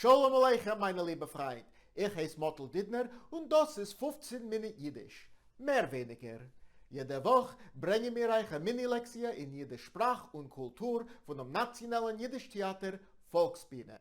Shalom Aleichem, meine liebe Freund. Ich heiße Mottel Dittner und das ist 15 Minuten Yiddish. Mehr weniger. Jede Woche bringen wir euch eine Mini-Lektie in Jiddisch Sprach und Kultur von dem nationalen Jiddisch-Theater Volksbühne.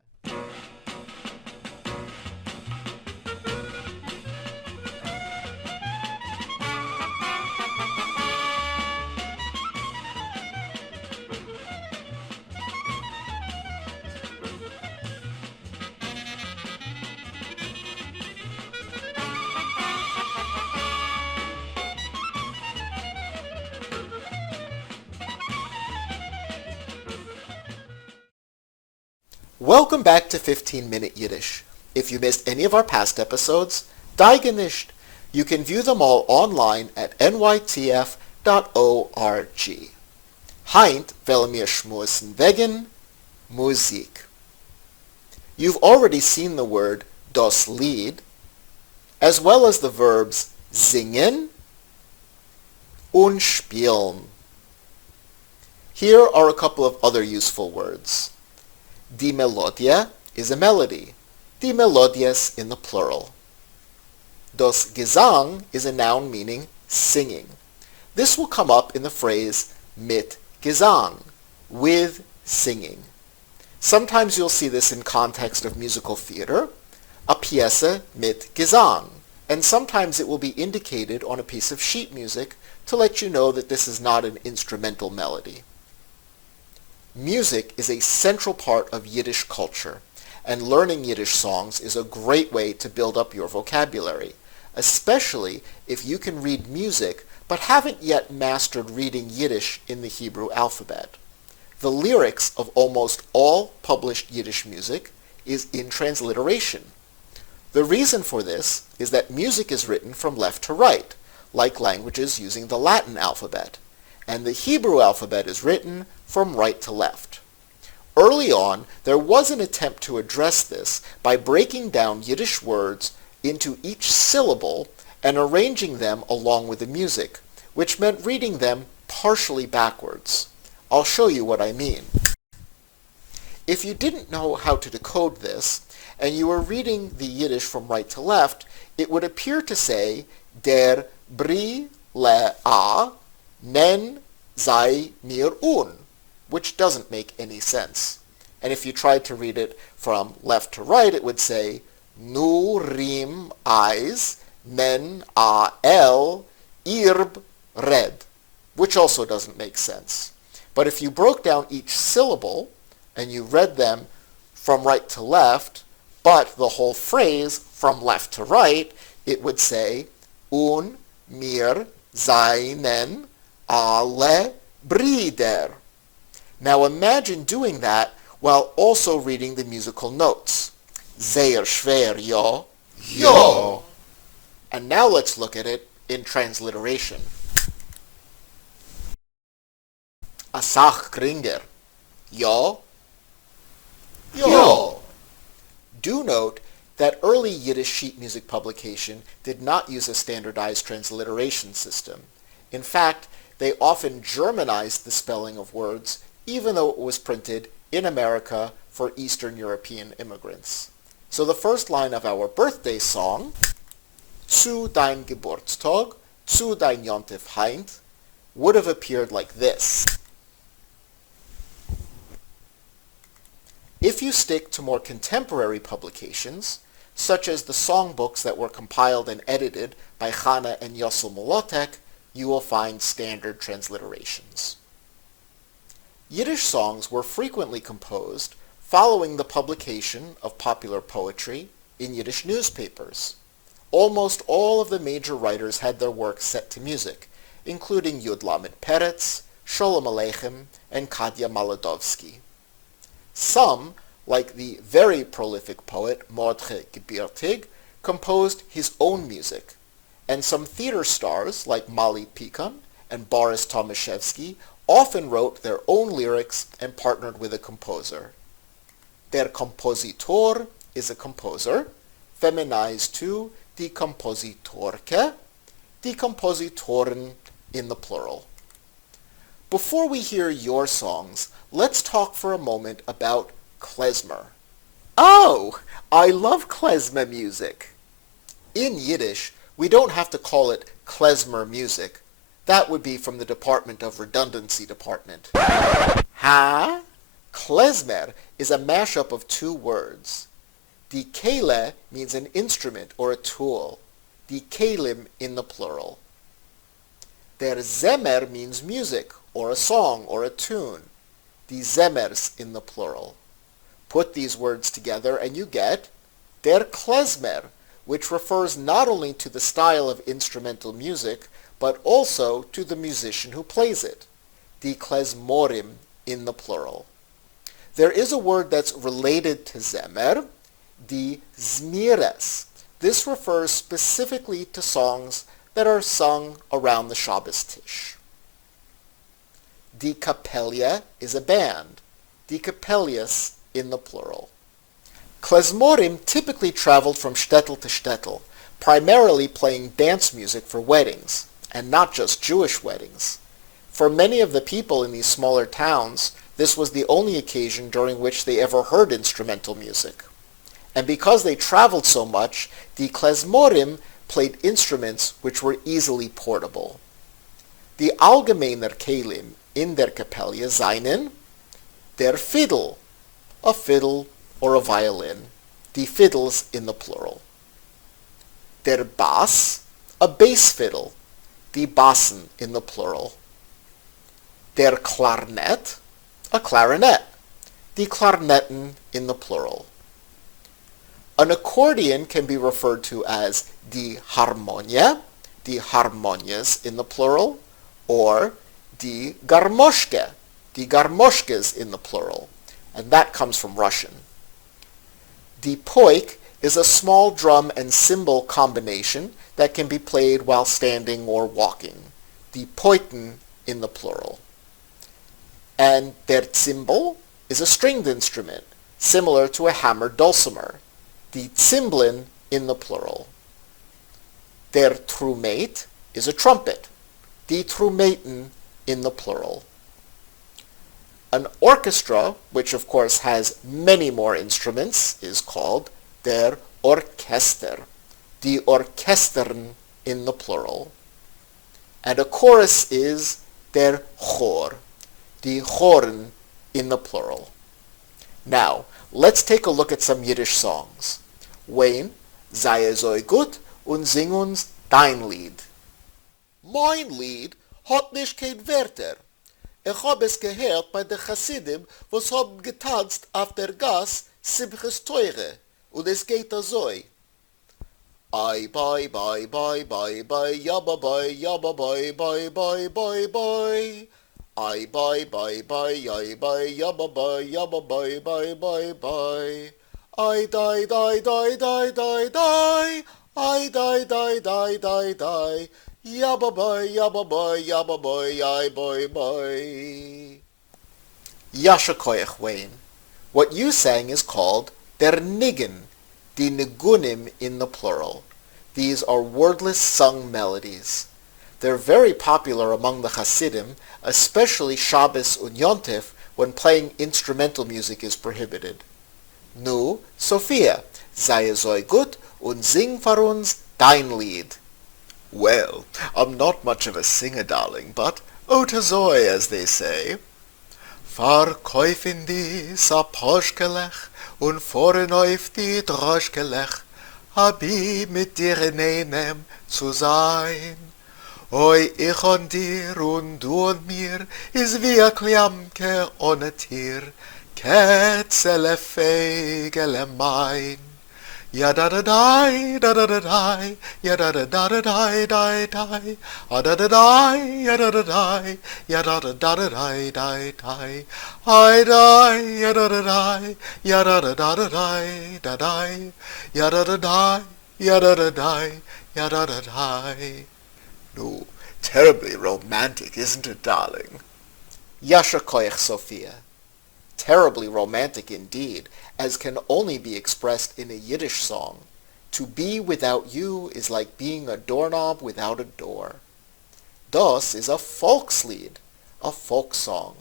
Welcome back to 15-Minute Yiddish. If you missed any of our past episodes, die nicht. You can view them all online at nytf.org. Heint wollen wir schmusen wegen Muzik. You've already seen the word das Lied, as well as the verbs singen und spielen. Here are a couple of other useful words. Die Melodie is a melody. Die Melodies in the plural. Das Gesang is a noun meaning singing. This will come up in the phrase mit Gesang, with singing. Sometimes you'll see this in context of musical theater, a pièce mit Gesang, and sometimes it will be indicated on a piece of sheet music to let you know that this is not an instrumental melody. Music is a central part of Yiddish culture, and learning Yiddish songs is a great way to build up your vocabulary, especially if you can read music but haven't yet mastered reading Yiddish in the Hebrew alphabet. The lyrics of almost all published Yiddish music is in transliteration. The reason for this is that music is written from left to right, like languages using the Latin alphabet, and the Hebrew alphabet is written from right to left. Early on, there was an attempt to address this by breaking down Yiddish words into each syllable and arranging them along with the music, which meant reading them partially backwards. I'll show you what I mean. If you didn't know how to decode this, and you were reading the Yiddish from right to left, it would appear to say, der bri le a nen sei mir un, which doesn't make any sense. And if you tried to read it from left to right, it would say, nu rim eis men a el irb red, which also doesn't make sense. But if you broke down each syllable and you read them from right to left, but the whole phrase from left to right, it would say, un mir seinen alle Brider. Now imagine doing that while also reading the musical notes. Sehr schwer, ja? Ja. And now let's look at it in transliteration. A Sach Kringer. Ja? Ja. Do note that early Yiddish sheet music publication did not use a standardized transliteration system. In fact, they often Germanized the spelling of words, even though it was printed in America for Eastern European immigrants. So the first line of our birthday song, Zu dein Geburtstag, zu dein Yontif Heint, would have appeared like this. If you stick to more contemporary publications, such as the songbooks that were compiled and edited by Chana and Yossel Molotek, you will find standard transliterations. Yiddish songs were frequently composed following the publication of popular poetry in Yiddish newspapers. Almost all of the major writers had their works set to music, including Yud Lamed Peretz, Sholem Aleichem, and Kadya Maladovsky. Some, like the very prolific poet Mordche Gebirtig, composed his own music, and some theater stars like Mali Pikon and Boris Tomaszewski often wrote their own lyrics and partnered with a composer. Der Kompositor is a composer, feminized to die Kompositorke, die Kompositoren in the plural. Before we hear your songs, let's talk for a moment about Klezmer. Oh, I love klezmer music. In Yiddish, we don't have to call it klezmer music. That would be from the Department of Redundancy Department. Ha? Klezmer is a mashup of two words. The kele means an instrument or a tool. The kelim in the plural. Der zemer means music or a song or a tune. The zemers in the plural. Put these words together and you get der klezmer, which refers not only to the style of instrumental music, but also to the musician who plays it. The klezmorim in the plural. There is a word that's related to zemer, the zmires. This refers specifically to songs that are sung around the Shabbos Tish. Die Kapelle is a band. Die Kapellias in the plural. Klezmorim typically traveled from shtetl to shtetl, primarily playing dance music for weddings, and not just Jewish weddings. For many of the people in these smaller towns, this was the only occasion during which they ever heard instrumental music. And because they traveled so much, the klezmorim played instruments which were easily portable. The allgemeiner kelim in der Kapelle seinen der fiddle, a fiddle or a violin, the fiddles in the plural. Der Bass, a bass fiddle, the bassen in the plural. Der Klarnet, a clarinet, the klarnetten in the plural. An accordion can be referred to as die harmonia, the harmonias in the plural, or die garmoshke, the garmoshkes in the plural, and that comes from Russian. Die poik is a small drum and cymbal combination that can be played while standing or walking, the poiten in the plural. And der cymbal is a stringed instrument, similar to a hammered dulcimer, the zimbalin in the plural. Der Trumete is a trumpet, die Trumeten in the plural. An orchestra, which of course has many more instruments, is called der Orchester, die Orchestern in the plural. And a chorus is der Chor, die Choren in the plural. Now, let's take a look at some Yiddish songs. Wayne, sei so gut und sing uns dein Lied. Mein Lied hat nicht kein Wörter. Ich hab es gehört bei den Chassidim, was haben getanzt auf der Gas Simches Teure. Und es geht so. Ai, bye, bye, bye, bye, bye, yabba, bye, yabba, bye, bye, bye, bye, bye. Ai, bye, bye, bye, ai, bye, yabba, bye, yabba, bye, bye, bye, bye. Ai, die, die, die, die, die, die. Ai, die, die, die, die, die. Yabba, bye, yabba, bye, yabba, bye, ai, bye, bye. Yasha koyach, Wayne. What you sang is called der Niggun, the nigunim in the plural. These are wordless sung melodies. They're very popular among the Hasidim, especially Shabbos und Yontif, when playing instrumental music is prohibited. Nu, Sophia, sei so gut und sing für uns dein Lied. Well, I'm not much of a singer, darling, but ota zoi, as they say. Verkäufin die Saposchkelech und vorn auf die Droschkelech, hab ich mit dir in einem zu sein. Oi, ich und dir und du und mir, is wie a Klamke ohne Tier, Kätzele Fegele mein. Ya da da dai, da da da dai, ya da da da da dai, dai dai, a da da dai, ya da da dai, ya da da da da dai, dai dai, ai dai, ya da da dai, ya da da da da dai, da dai, ya da da dai, ya da da dai, ya da da dai. No, terribly romantic, isn't it, darling? Yasher koich, Sophia. Terribly romantic indeed, as can only be expressed in a Yiddish song. To be without you is like being a doorknob without a door. Das is a Volkslied, a folk song,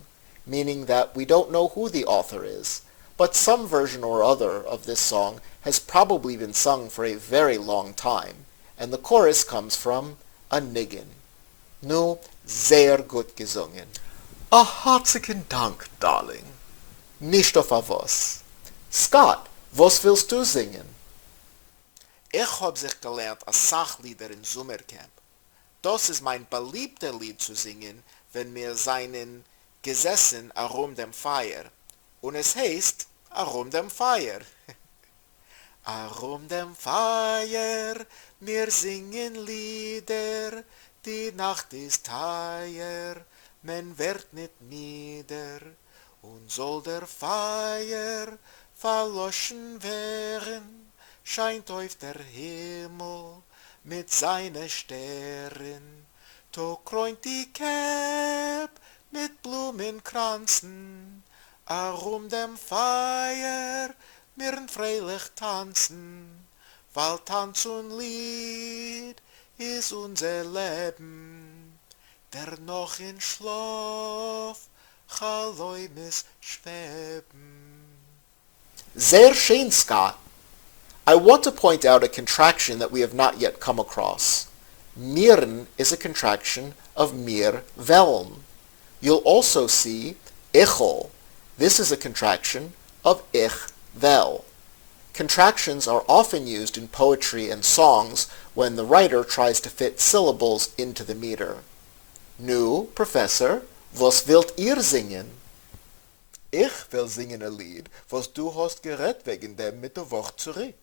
meaning that we don't know who the author is, but some version or other of this song has probably been sung for a very long time, and the chorus comes from a niggin. Nu, sehr gut gesungen. A herzlichen Dank, darling. Nicht auf a was. Scott, was willst du singen? Ich hab sich gelernt a Sachlieder in Sommercamp. Das ist mein beliebter Lied zu singen, wenn wir seinen gesessen arum dem Feuer. Und es heißt arum dem Feuer. Arum dem Feuer, wir singen Lieder, die Nacht ist teuer, man wird nicht nieder. Und soll der Feuer verloschen werden, scheint auf der Himmel mit seinen Sternen. To kreunt die Käpp mit Blumenkranzen, arum dem Feuer mir'n freilich tanzen, weil Tanz und Lied ist unser Leben, der noch in Schlaf Chaläumes schweben. Sehr schön, Scott. I want to point out a contraction that we have not yet come across. Mir'n is a contraction of mir velm. You'll also see ichel. This is a contraction of ich vel. Contractions are often used in poetry and songs when the writer tries to fit syllables into the meter. Nu, Professor, was wilt ihr singen? Ich will singen ein Lied, was du hast gerät wegen dem mit der Woche zurück.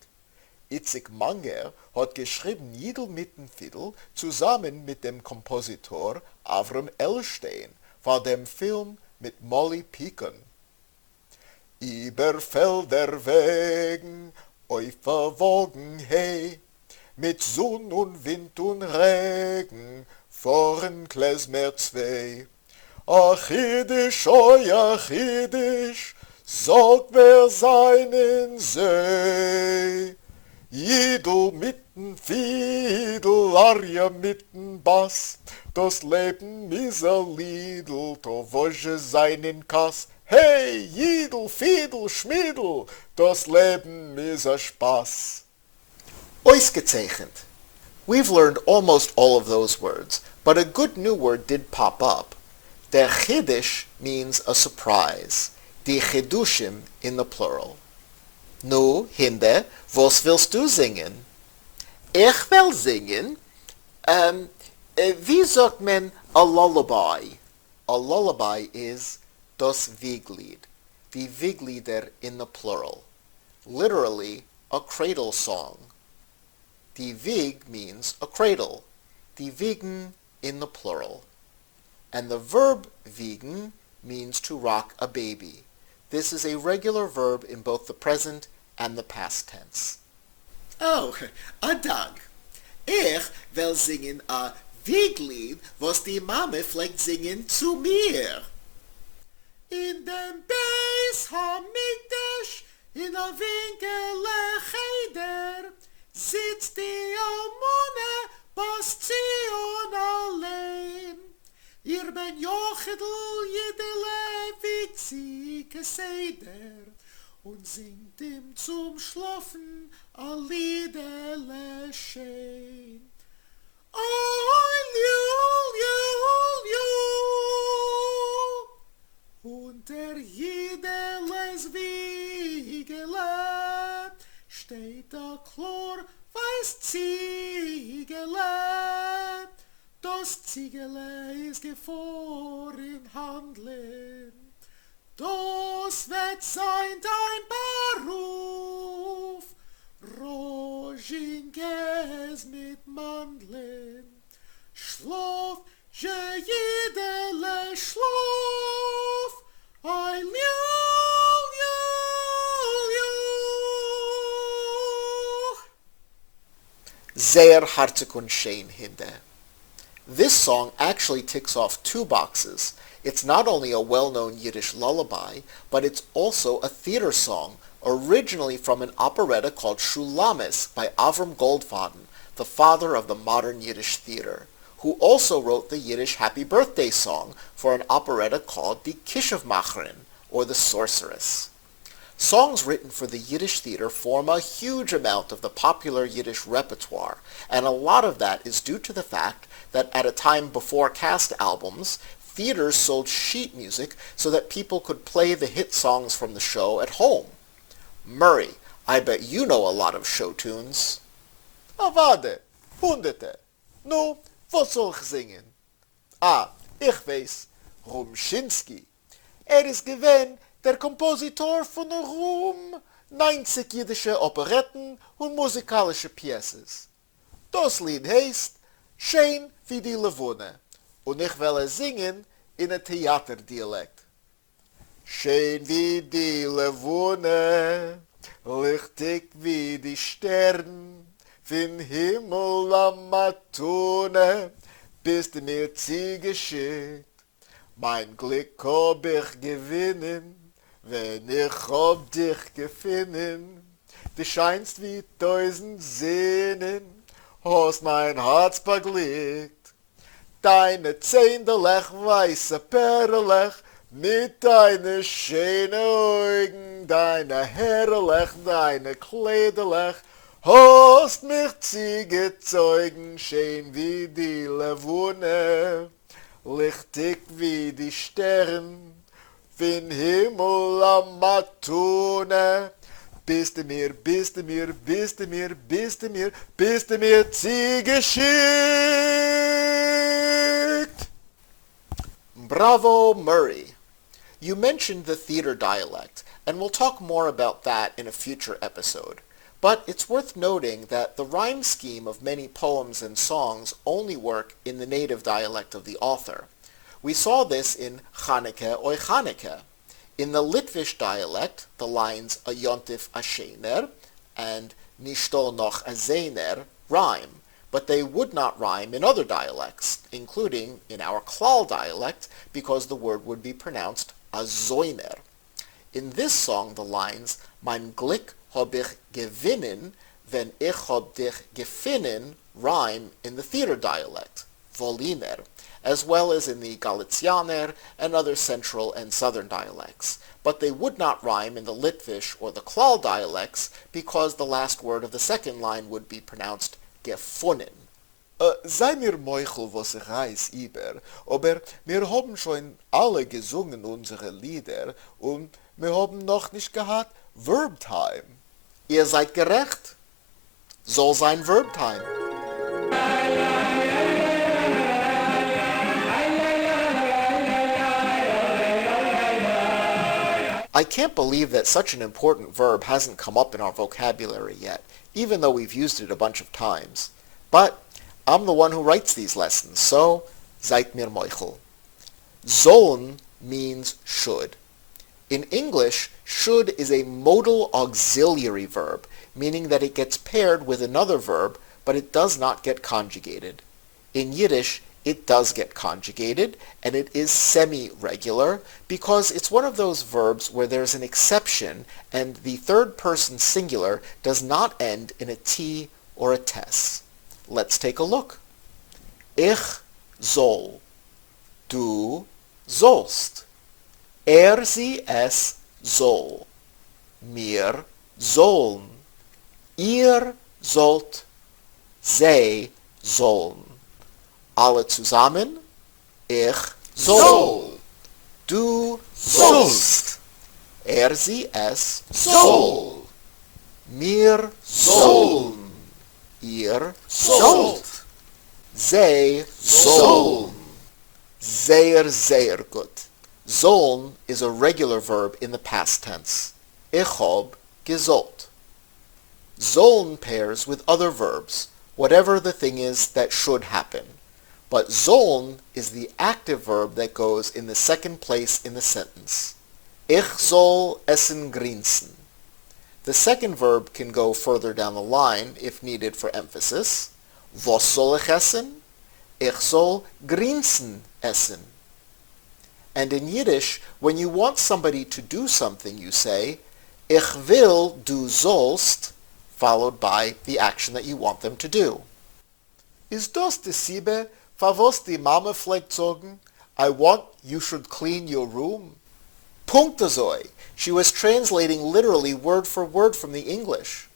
Itzig Manger hat geschrieben Jidl mit dem Fiddle zusammen mit dem Kompositor Avram Elstein von dem Film mit Molly Picken. Über Felder Wegen, auf Wogen hey, mit Sonn und Wind und Regen, vorn Klezmer 2. Ach Yiddish, oi ach Yiddish, sagt wer seinen See. Jidl mit'n Fiedel, Arja mit'n Bass, das Leben is a Liedl, to wosche seinen Kass. Hey, Jidl, Fiedel, Schmiedel, das Leben is a Spaß. Ausgezeichnet. We've learned almost all of those words, but a good new word did pop up. Der Chiddush means a surprise. Die Chidushim in the plural. Nu, Hinde, was willst du singen? Ich will singen, wie sagt man a lullaby? A lullaby is das Wieglied, die Wieglieder in the plural. Literally, a cradle song. Die Wieg means a cradle, die Wiegen in the plural. And the verb wiegen means to rock a baby. This is a regular verb in both the present and the past tense. Oh, a Dank. Ich will singen a Wieglied, was die Mame pflegt singen zu mir. In dem Beis Hamikdash, in a winkele Cheder, sitzt die Almone, bas Zion allein. Ihr ben Jochidl, jedele witzige Seder, und singt ihm zum Schlafen a Liedele schön. Unter jedeles Wiegele steht a Chlor weiß Ziegele. Das Ziegele ist gefahr in Handeln. Das wird sein dein Beruf. Rojinkes mit Mandeln. Schlaf, je jedele schlaf. Ein Liu. Sehr hartzik und schön, Hinde. This song actually ticks off two boxes. It's not only a well-known Yiddish lullaby, but it's also a theater song, originally from an operetta called Lullabies by Avram Goldfaden, the father of the modern Yiddish theater, who also wrote the Yiddish Happy Birthday song for an operetta called Die Kishevmacherin, or The Sorceress. Songs written for the Yiddish theater form a huge amount of the popular Yiddish repertoire, and a lot of that is due to the fact that at a time before cast albums, theaters sold sheet music so that people could play the hit songs from the show at home. Murray, I bet you know a lot of show tunes. Warte, Hunderte. Nu, was soll ich singen? Ah, ich weiß, Rumschinski. Ist gewesen der Kompositor von Rum 90 jiddische Operetten und musikalische Pieces. Das Lied heißt Schön wie die Levone und ich will singen in a Theaterdialekt. Schön wie die Levone, lichtig wie die Stern, fin Himmel am Matone, bist du mir zugeschickt. Mein Glück hab ich gewinnen, wenn ich hab dich gefunden. Du scheinst wie 1000 Sehnen, hast mein Herz beglückt. Deine Zähne weiße Perlech, mit deinen schönen Augen, deine Herrlech, deine Kleiderlech, hast mich zugezeugen, schön wie die Levone, lichtig wie die Stern, fin Himmel am Matone, bist du mir, bist du mir, bist du mir, bist du mir, bist du mir zugeschickt. Bravo, Murray. You mentioned the theater dialect, and we'll talk more about that in a future episode. But it's worth noting that the rhyme scheme of many poems and songs only work in the native dialect of the author. We saw this in Chaneke oi Chaneke. In the Litvish dialect, the lines a yontif a shener and nishto noch a zener rhyme, but they would not rhyme in other dialects, including in our Klal dialect, because the word would be pronounced a zoiner. In this song, the lines mein Glück hab ich gewinnen, wenn ich hab dich gefunden rhyme in the theater dialect, Voliner, as well as in the Galicianer and other central and southern dialects. But they would not rhyme in the Litvish or the Klal dialects because the last word of the second line would be pronounced gefunden. Sei mir Meuchel, was ich heiß über, aber wir haben schon alle gesungen unsere Lieder und wir haben noch nicht gehabt Verb Time. Ihr seid gerecht. Soll sein Verb Time. I can't believe that such an important verb hasn't come up in our vocabulary yet, even though we've used it a bunch of times. But I'm the one who writes these lessons, so seid mir Meuchel. Sollen means should. In English, should is a modal auxiliary verb, meaning that it gets paired with another verb, but it does not get conjugated. In Yiddish, it does get conjugated, and it is semi-regular, because it's one of those verbs where there's an exception, and the third person singular does not end in a T or a tes. Let's take a look. Ich soll. Du sollst. Sie es soll. Wir sollen. Ihr sollt. Sie sollen. Alle zusammen. Ich soll. Du sollst. Sie es soll. Wir sollen. Ihr sollt. Sie sollen. Sehr, sehr gut. Sollen is a regular verb in the past tense. Ich hab gesollt. Sollen pairs with other verbs, whatever the thing is that should happen. But sollen is the active verb that goes in the second place in the sentence. Ich soll essen grinsen. The second verb can go further down the line if needed for emphasis. Was soll ich essen? Ich soll grinsen essen. And in Yiddish, when you want somebody to do something, you say, Ich will du sollst, followed by the action that you want them to do. Is das die Siebe, für was die Mama pflegt sagen, I want you should clean your room? Punktazoi. She was translating literally word for word from the English.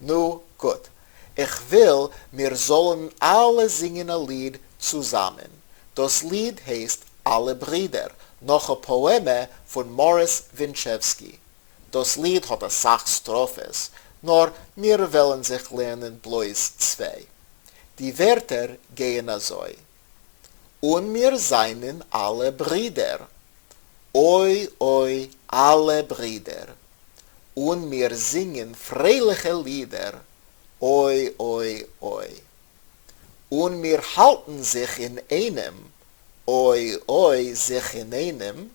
Nu, gut. Ich will, mir sollen alle singen a Lied zusammen. Das Lied heißt Alle Brüder, noch a Poeme von Morris Winchevsky. Das Lied hat a Sach Strophes, nor mir wollen sich lernen bloß zwei. Die Wörter gehen azoi. Und mir seinen alle Brüder. Oi, oi, alle Brüder. Und mir singen freiliche Lieder. Oi, oi, oi. Und mir halten sich in einem. Oi, oi, sich in einem.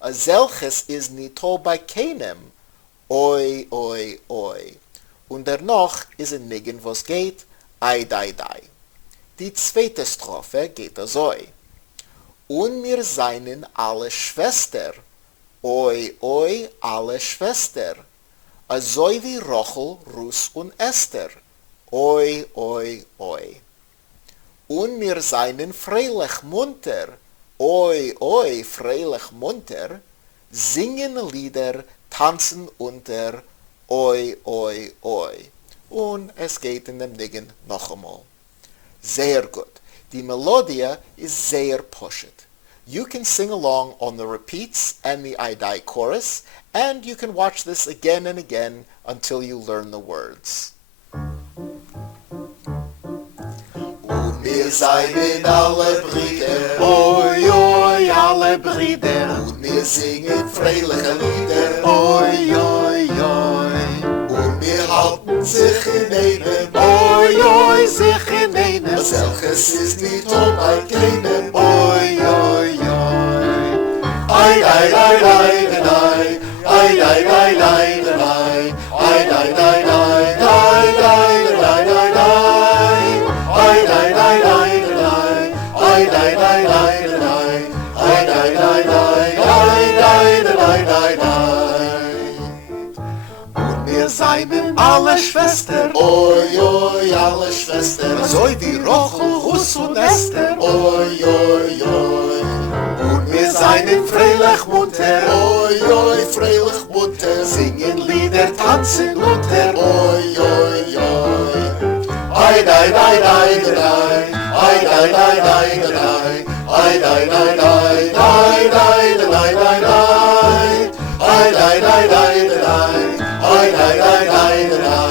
A selches is nito bei keinem. Oi, oi, oi. Und danach is ein Nigen, was geht, ai, dai, dai. Die zweite Strophe geht so. Und mir seinen alle Schwester. Oi, oi, alle Schwester. Azoi wie Rochel, Rus und Esther. Oi, oi, oi. Und mir seinen freilich munter. Oi, oi, freilich munter. Singen Lieder, tanzen unter. Oi, oi, oi. Und es geht in dem Nigen noch einmal. Sehr gut. Die Melodie is sehr poshet. You can sing along on the repeats and the I-Die chorus, and you can watch this again and again until you learn the words. Und wir seien alle Brüder, oi, oi, alle Brüder. Und wir singen freiliche Lieder, oi, oi, oi. Und wir halten sich in einem, oi, oi, sich in einem. Selches ist nicht bei keinem, oi, oi, oi. Ai, ai, ai, ai, ai, ai, ai, ai, ai, ai, ai, ai, ai, ai, ai, seinen alle Schwester, oi, oi, alle Schwester, so wie Rochel, Rus und Esther, oi, oi, oi. Und wir seinen freilich munter, oi, oi, freilich munter, singen Lieder, tanzen unter, oi, oi, oi. Ai, dai, dai, dai, dai, ai, dai, dai, dai, dai, ai, dai, dai, dai, dai, dai, dai, dai, dai, ai, dai, dai, dai, dai. Ai, dai, dai, dai, dai,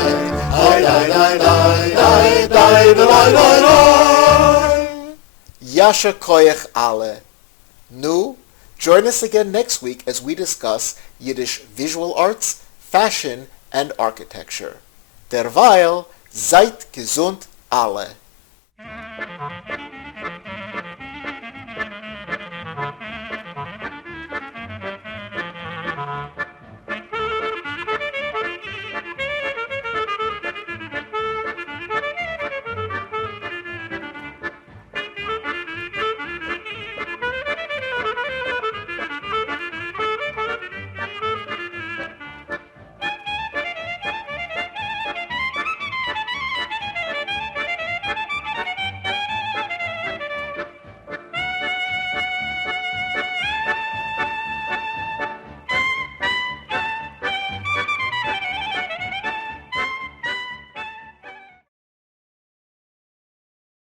ai, dai, dai, dai, dai, dai, dai, dai, dai. Yasha koyach alle. Nu, join us again next week as we discuss Yiddish visual arts, fashion, and architecture. Derweil, seid gesund alle.